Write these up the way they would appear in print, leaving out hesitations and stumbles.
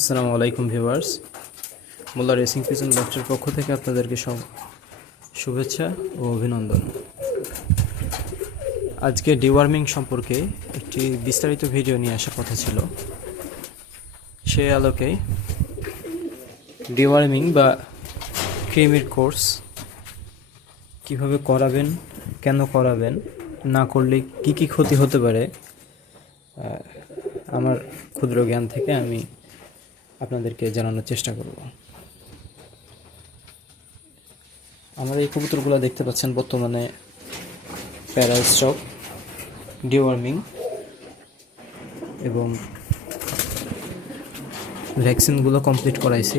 আসসালামু আলাইকুম ভিউয়ার্স, মোল্লা racing pigeon লফটের পক্ষ থেকে আপনাদেরকে সব শুভেচ্ছা ও অভিনন্দন। আজকে ডিওয়ার্মিং সম্পর্কে একটি বিস্তারিত ভিডিও নিয়ে আসার কথা ছিল। সে আলোকে ডিওয়ার্মিং বা ক্রিমির কোর্স কিভাবে করাবেন, কেন করাবেন, না করলে কি কি ক্ষতি হতে পারে, আমার ক্ষুদ্র জ্ঞান থেকে আমি আপনাদেরকে জানানোর চেষ্টা করব। আমার এই কবুতরগুলো দেখতে পাচ্ছেন বর্তমানে প্যারাস্টক, ডিওয়ার্মিং এবং ভ্যাকসিনগুলো কমপ্লিট করাইছি।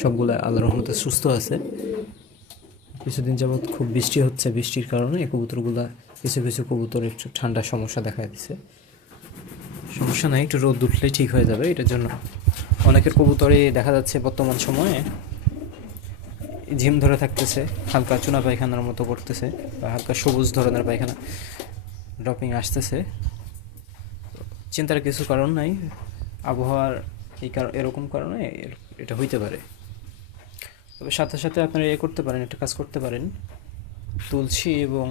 সবগুলো আল্লাহর রহমতে সুস্থ আছে। কিছুদিন যাবৎ খুব বৃষ্টি হচ্ছে, বৃষ্টির কারণে এই কবুতরগুলো কিছু কিছু কবুতর একটু ঠান্ডার সমস্যা দেখা দিচ্ছে। সমস্যা নাই, একটু রোদ উঠলেই ঠিক হয়ে যাবে। এটার জন্য অনেকের কবুতরে দেখা যাচ্ছে বর্তমান সময়ে ঝিম ধরে থাকতেছে, হালকা চুনা পায়খানার মতো করতেছে বা হালকা সবুজ ধরনের পায়খানা ড্রপিং আসতেছে। চিন্তার কিছু কারণ নাই, আবহাওয়ার এরকম কারণে এটা হইতে পারে। তবে সাথে সাথে আপনারা করতে পারেন, একটা কাজ করতে পারেন, তুলসী এবং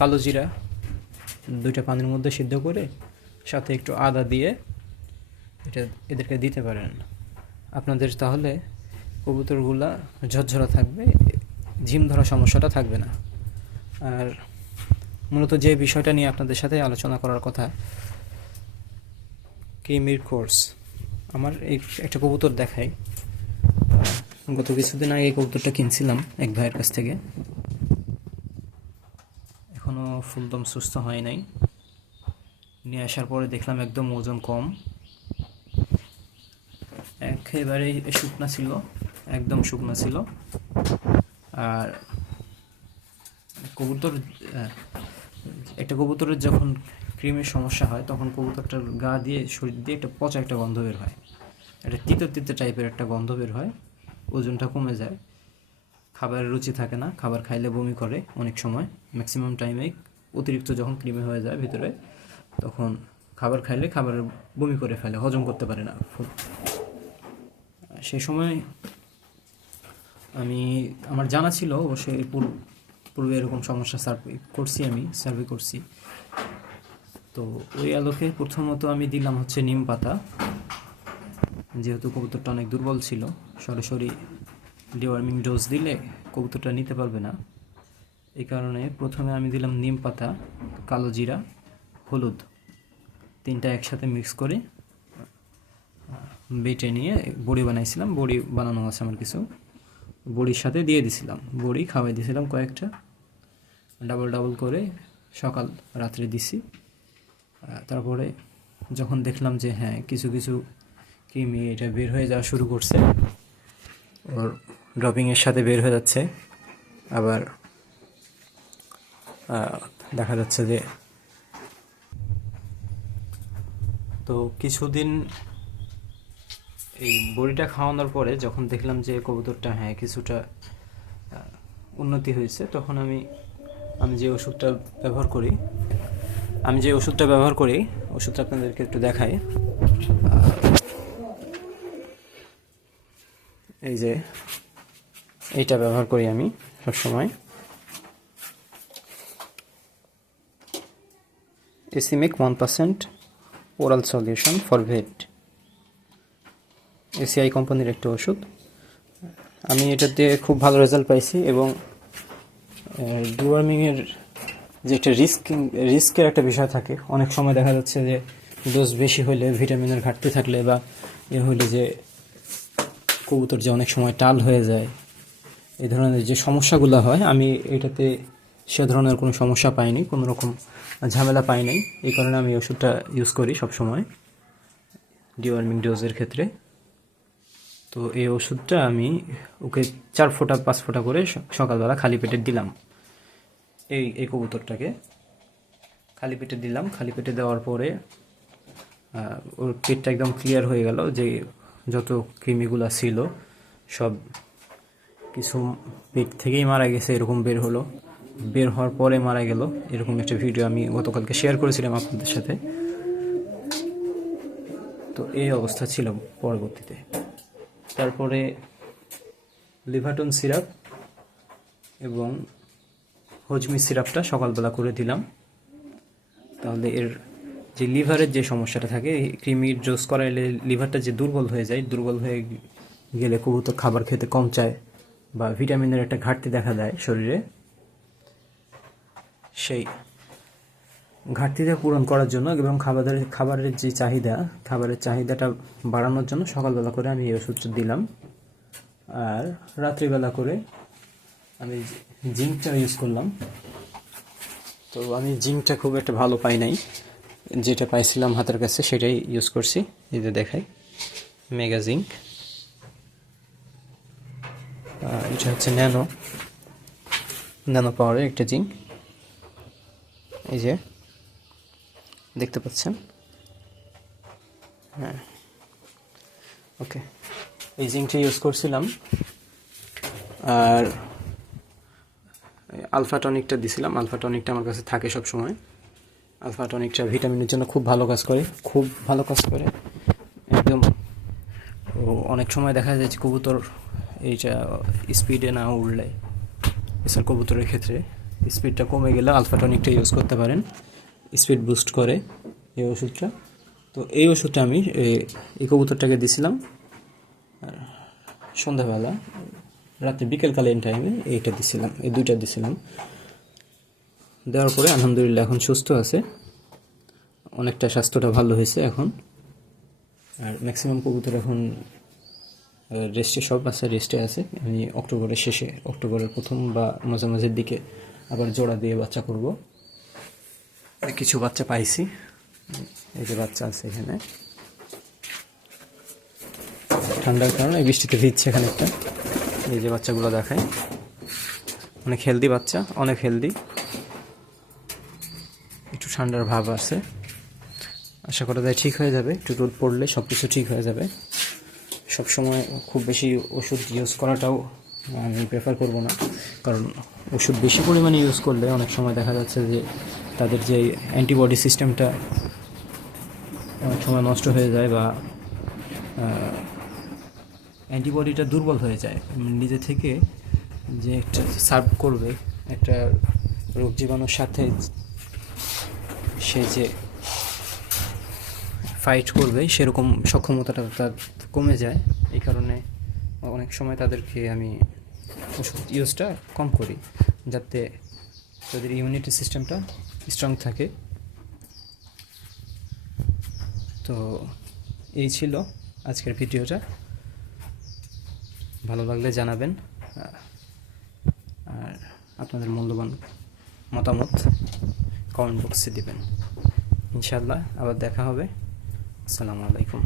কালো জিরা দুইটা পানির মধ্যে সিদ্ধ করে সাথে একটু আদা দিয়ে এদেরকে দিতে পারেন। আপনাদের তাহলে কবুতরগুলা ঝরঝরা থাকবে, ঝিম ধরা সমস্যাটা থাকবে না। আর মূলত যে বিষয়টা নিয়ে আপনাদের সাথে আলোচনা করার কথা, ক্রিমির কোর্স। আমার এই একটা কবুতর দেখাই। গত কিছুদিন আগে এই কবুতরটা কিনছিলাম এক ভাইয়ের কাছ থেকে। এখনও ফুলদম সুস্থ হয় নাই। নিয়ে আসার পরে দেখলাম একদম ওজন কম, একেবারে শুকনা ছিল, একদম শুকনা ছিল। আর কবুতর, একটা কবুতরের যখন ক্রিমের সমস্যা হয় তখন কবুতরটার গা দিয়ে, শরীর দিয়ে একটা পচা একটা গন্ধ বের হয়, একটা তিতো তিতো টাইপের একটা গন্ধ বের হয়। ওজনটা কমে যায়, খাবারের রুচি থাকে না, খাবার খাইলে বমি করে অনেক সময়। ম্যাক্সিমাম টাইমে অতিরিক্ত যখন ক্রিমে হয়ে যায় ভিতরে, তখন খাবার খাইলে খাবারের বমি করে ফেলে, হজম করতে পারে না। সেই সময় আমার জানা ছিল অবশ্যই, পূর্বে এরকম সমস্যা সার্ভে করছি। তো ওই আলোকে প্রথমত আমি দিলাম হচ্ছে নিম পাতা। যেহেতু কবুতরটা অনেক দুর্বল ছিল, সরাসরি ডিওয়ার্মিং ডোজ দিলে কবুতরটা নিতে পারবে না। এই কারণে প্রথমে আমি দিলাম নিম পাতা, কালো জিরা, হলুদ, তিনটা একসাথে মিক্স করে বেটে নিয়ে বড়ি বানাইছিলাম। বড়ি বানানো আছে আমার কিছু, বড়ির সাথে দিয়ে দিছিলাম, বড়ি খাওয়াই দিয়েছিলাম কয়েকটা, ডাবল ডাবল করে সকাল রাত্রে দিছি। তারপরে যখন দেখলাম যে হ্যাঁ কিছু কিছু ক্রিমি এটা বের হয়ে যাওয়া শুরু করছে, ওর ড্রপিংয়ের সাথে বের হয়ে যাচ্ছে, আবার দেখা যাচ্ছে যে, তো কিছুদিন এই বড়িটা খাওয়ানোর পরে যখন দেখলাম যে কবুতরটা হ্যাঁ কিছুটা উন্নতি হয়েছে, তখন আমি যে ওষুধটা ব্যবহার করি, ওষুধটা আপনাদেরকে একটু দেখাই। এই যে এইটা ব্যবহার করি আমি সবসময়, এসিমিক 1% oral solution for vet, ACI কোম্পানির একটা ওষুধ। আমি এটা দিয়ে খুব ভালো রেজাল্ট পাইছি। এবং ডিওয়ার্মিংয়ের যে একটা রিস্কের একটা বিষয় থাকে, অনেক সময় দেখা যাচ্ছে যে ডোজ বেশি হলে, ভিটামিনের ঘাটতি থাকলে বা হইলে যে কবুতর যে অনেক সময় টাল হয়ে যায়, এই ধরনের যে সমস্যাগুলো হয়, আমি এটাতে সে ধরনের কোনো সমস্যা পাইনি, কোনো রকম ঝামেলা পাই নাই। এই কারণে আমি ওষুধটা ইউজ করি সবসময় ডিওয়ার্মিং ডোজের ক্ষেত্রে। তো এই ওষুধটা আমি ওকে 4 ফোঁটা 5 ফোঁটা করে সকালবেলা খালি পেটে দিলাম। এই কবুতরটাকে খালি পেটে দিলাম। খালি পেটে দেওয়ার পরে ওর পেটটা একদম ক্লিয়ার হয়ে গেল, যে যত কৃমিগুলা ছিল সব কিছু পেট থেকেই মারা গেছে, এরকম বের হওয়ার পরে মারা গেল। এরকম একটা ভিডিও আমি গতকালকে শেয়ার করেছিলাম আপনাদের সাথে। তো এই অবস্থা ছিল পরবর্তীতে। তারপরে লিভাটন সিরাপ এবং হজমি সিরাপটা সকালবেলা করে দিলাম। তাহলে এর যে লিভারের যে সমস্যাটা থাকে, কৃমির ডোজ করাইলে লিভারটা যে দুর্বল হয়ে যায়, দুর্বল হয়ে গেলে কবুতর খাবার খেতে কম চায় বা ভিটামিনের একটা ঘাটতি দেখা দেয় শরীরে, সেই ঘাটতিটা পূরণ করার জন্য এবং খাবারের যে খাবারের চাহিদাটা বাড়ানোর জন্য সকালবেলা করে আমি এই ওষুধটা দিলাম। আর রাত্রিবেলা করে আমি জিঙ্কটা ইউজ করলাম। তো আমি জিঙ্কটা খুব একটা ভালো পাই নাই, যেটা পাইছিলাম হাতের কাছে সেটাই ইউজ করছি। এই যে দেখাই, মেগা জিঙ্ক। এটা হচ্ছে ন্যানো পাওয়ারের একটা জিঙ্ক, এই যে দেখতে পাচ্ছেন। হ্যাঁ, ওকে, এই জিঙ্কটা ইউজ করছিলাম। আর আলফা টনিকটা দিছিলাম। আলফা টনিকটা আমার কাছে থাকে সব সময়। আলফা টনিকটা ভিটামিনের জন্য খুব ভালো কাজ করে একদম। অনেক সময় দেখা যায় যে কবুতর এইটা স্পিডে না উড়লে, এছাড়া কবুতরের ক্ষেত্রে স্পিডটা কমে গেলে আলফা টনিকটা ইউজ করতে পারেন, স্পিড বুস্ট করে এই ওষুধটা। তো এই ওষুধটা আমি এই কবুতরটাকে দিছিলাম সন্ধ্যাবেলা, রাতে বিকেলকালীন টাইমে এইটা দিছিলাম, এই দুইটা দিছিলাম। দেওয়ার পরে আলহামদুলিল্লাহ এখন সুস্থ আছে, অনেকটা স্বাস্থ্যটা ভালো হয়েছে এখন। আর ম্যাক্সিমাম কবুতর এখন রেস্টে আছে। আমি অক্টোবরের প্রথম বা মাঝামাঝির দিকে আবার জোড়া দিয়ে বাচ্চা করব। কিছু বাচ্চা পাইছি, এই যে বাচ্চা আছে এখানে। ঠান্ডার কারণে বৃষ্টিতে ভিজছে খানিকটা। এই যে বাচ্চাগুলো দেখায়, অনেক হেলদি বাচ্চা, অনেক হেলদি। একটু ঠান্ডার ভাব আছে, আশা করা যায় ঠিক হয়ে যাবে। একটু রোদ পড়লে সব কিছু ঠিক হয়ে যাবে। সবসময় খুব বেশি ওষুধ ইউজ করাটাও আমি প্রেফার করব না, কারণ ওষুধ বেশি পরিমাণে ইউজ করলে অনেক সময় দেখা যাচ্ছে যে তাদের যে অ্যান্টিবডি সিস্টেমটা অনেক সময় নষ্ট হয়ে যায় বা অ্যান্টিবডিটা দুর্বল হয়ে যায়। নিজে থেকে যে একটা সার্ভ করবে একটা রোগ জীবাণুর সাথে, সে যে ফাইট করবে সেরকম সক্ষমতাটা তার কমে যায়। এই কারণে অনেক সময় তাদেরকে আমি ওষুধ ইউজটা কম করি, যাতে তাদের ইমিউনিটি সিস্টেমটা স্ট্রং থাকে। তো এই ছিল আজকের ভিডিওটা। ভালো লাগলে জানাবেন, আর আপনাদের মূল্যবান মতামত কমেন্ট বক্সে দিবেন। ইনশাআল্লাহ আবার দেখা হবে। আসসালামু আলাইকুম।